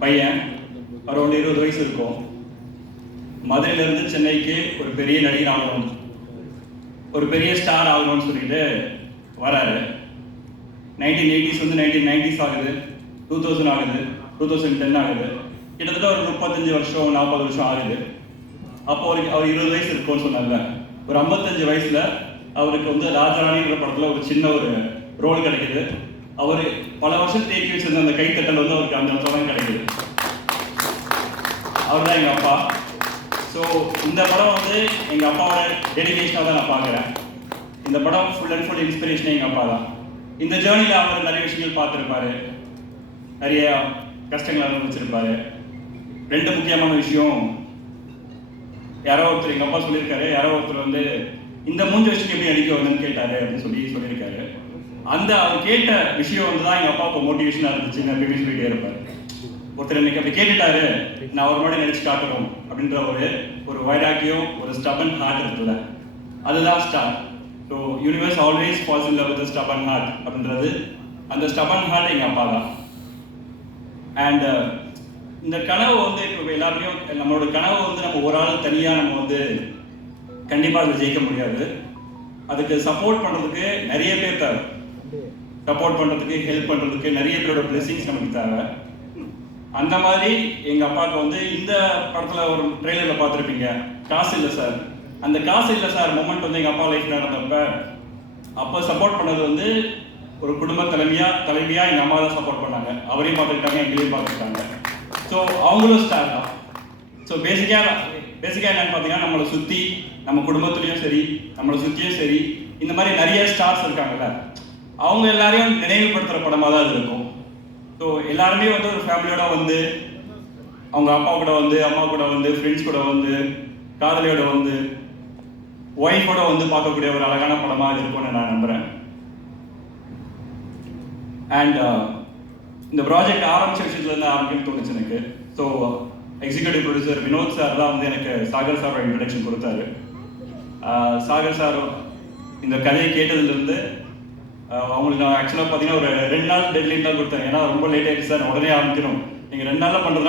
பையன் அரௌண்ட் இருபது வயசு இருக்கும். மதுரையிலேருந்து சென்னைக்கு ஒரு பெரிய நடிகர் ஆகணும். ஒரு பெரிய ஸ்டார் ஆகணும்னு சொல்லிட்டு வராரு. நைன்டீன் எயிட்டிஸ் வந்து நைன்டீன் நைன்டிஸ் ஆகுது. டூ தௌசண்ட் ஆகுது. டூ தௌசண்ட் டென் ஆகுது. கிட்டத்தட்ட ஒரு முப்பத்தஞ்சு வருஷம் நாற்பது வருஷம் ஆகுது. அப்போ அவருக்கு அவர் இருபது வயசு இருக்கும்னு சொன்னாங்க ஒரு ஐம்பத்தஞ்சு வயசுல அவருக்கு வந்து ராஜராணின்ற படத்தில் ஒரு சின்ன ஒரு ரோல் கிடைக்குது. அவர் பல வருஷம் தேக்கி வச்சிருந்த அந்த கைத்தட்டல் வந்து அவருக்கு அந்த இடத்துல தான் கிடைக்குது. அவர் தான் எங்கள் அப்பா. ஸோ இந்த படம் வந்து எங்கள் அப்பாவோட டெடிக்கேஷனாக தான் நான் பார்க்குறேன். இந்த படம் ஃபுல் அண்ட் ஃபுல் இன்ஸ்பிரேஷனே எங்கள் அப்பா தான். இந்த ஜேர்னியில் அவர் நிறைய விஷயங்கள் பார்த்துருப்பாரு. நிறைய கஷ்டங்கள் அனுபவிச்சிருப்பாரு. ரெண்டு முக்கியமான விஷயம் யாரோ ஒருத்தர் எங்கள் அப்பா சொல்லியிருக்காரு. யாரோ ஒருத்தர் வந்து இந்த மூஞ்ச விஷயம் எப்படி அடிக்க வருதுன்னு கேட்டாரு அப்படின்னு சொல்லி சொல்லியிருக்காரு. அந்த அவர் கேட்ட விஷயம் வந்து தான் எங்கள் அப்பா இப்போ மோட்டிவேஷனாக இருந்துச்சு. நான் எப்பயுமே சொல்லிட்டே இருப்பார் ஒருத்தர் இன்னைக்கு அப்படி கேட்டுட்டாரு நான் அவர் முன்னாடி நினைச்சு காட்டணும் அப்படின்ற ஒரு ஒரு வைராக்கியம் ஒரு ஸ்டபன் ஹார்ட் இருக்குல்ல. அதுதான் star so universe always possible with stubborn heart அப்படின்றது அந்த ஸ்டபன் ஹார்ட் எங்கள் அப்பா தான் அண்ட் uh, இந்த கனவு வந்து இப்போ எல்லாருமே நம்மளோட கனவு வந்து நம்ம ஒரு ஆள் தனியாக நம்ம வந்து கண்டிப்பாக அதில் ஜெயிக்க முடியாது. அதுக்கு சப்போர்ட் பண்ணுறதுக்கு நிறைய பேர் தேவை. சப்போர்ட் பண்ணுறதுக்கு ஹெல்ப் பண்ணுறதுக்கு நிறைய பேரோட பிளெஸிங்ஸ் நமக்கு தேவை. அந்த மாதிரி எங்கள் அப்பாவுக்கு வந்து இந்த படத்தில் ஒரு ட்ரெய்லர்ல பார்த்துருப்பீங்க. காசு இல்லை சார் அந்த காசு இல்லை சார் மூமெண்ட் வந்து எங்கள் அப்பா லைஃப் நடந்தப்ப அப்போ சப்போர்ட் பண்ணது வந்து ஒரு குடும்ப தலைமையாக தலைமையாக எங்கள் அம்மா தான் சப்போர்ட் பண்ணாங்க. அவரையும் பார்த்துக்கிட்டாங்க எங்களையும் பார்த்துக்கிட்டாங்க ஸோ அவங்களும் ஸ்டார் தான். ஸோ பேசிக்காக பேசிக்காக என்னென்னு பார்த்தீங்கன்னா நம்மளை சுற்றி நம்ம குடும்பத்துலேயும் சரி நம்மளை சுற்றியும் சரி இந்த மாதிரி நிறைய ஸ்டார்ஸ் இருக்காங்கல்ல. அவங்க எல்லாரையும் நினைவுபடுத்துகிற படமாக தான் அது இருக்கும். ஸோ எல்லாருமே வந்து ஒரு ஃபேமிலியோட வந்து அவங்க அப்பா கூட வந்து அம்மா கூட வந்து ஃப்ரெண்ட்ஸ் கூட வந்து காதலியோட வந்து ஒய்ஃபோட வந்து பார்க்கக்கூடிய ஒரு அழகான படமாக இது இருக்கும்னு நான் நம்புகிறேன் அண்ட் uh, இந்த ப்ராஜெக்ட் ஆரம்பிச்ச விஷயத்துலேருந்து ஆரம்பிக்கணும்னு தோணுச்சு எனக்கு. So executive producer Vinoth sir தான் வந்து எனக்கு சாகர் சாரோட இன்ட்ரடக்ஷன் கொடுத்தாரு. Uh, சாகர் சார் இந்த கதையை கேட்டதுலேருந்து அவங்களுக்கு நான் ஆக்சுவலாக பார்த்தீங்கன்னா ஒரு ரெண்டு நாள் டெட்லைன் தான் கொடுத்தேன். ஏன்னா ரொம்ப லேட் ஆயிடுச்சு சார். உடனே ஆரம்பிக்கணும். நீங்கள் ரெண்டு நாளில் பண்ணுறதுனா